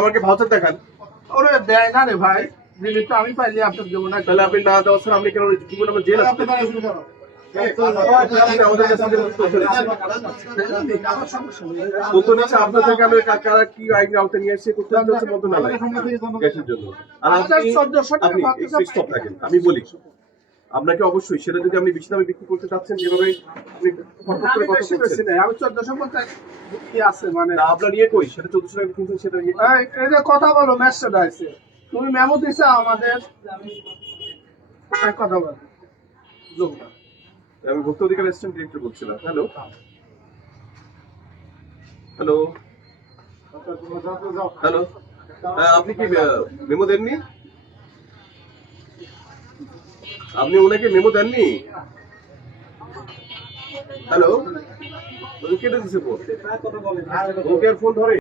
আমাকে ভাউচার দেখান। ওরে দেয় না রে ভাই, দিলি তো আমি পাইলে আপনার দেবো না। তাহলে আপনি না দেওয়া স্যার আপনি কেন জীবন আমার জেল আছে আমাদের কাছে তথ্য নিচ্ছে আপনার থেকে আমি কারা কি আইন আওতায় নিয়ে এসে করতে হচ্ছে মন্ত্রণালয় গ্যাসের জন্য। আর আপনি স্টপ থাকেন, আমি বলি আপনাকে অবশ্যই সেটা যদি আপনি বেশি দামে বিক্রি করতে চাচ্ছেন যেভাবে আমি 1450 কি আছে মানে আপনার ইয়ে কই সেটা 1400 টাকা কিনছেন সেটা এই যে কথা বলো মেসেজ আছে, তুমি মেমো দিছো আমাদের কথা বলো। আমি ভোক্তা অধিকার অ্যাসিস্ট্যান্ট ডিরেক্টর বলছিলাম। হ্যালো হ্যালো হ্যালো, আপনি কি মেমো দেননি? আপনি ওনাকে মেমো দেননি? হ্যালো, কেটে দিছে ফোন, ওকে আর ফোন ধরে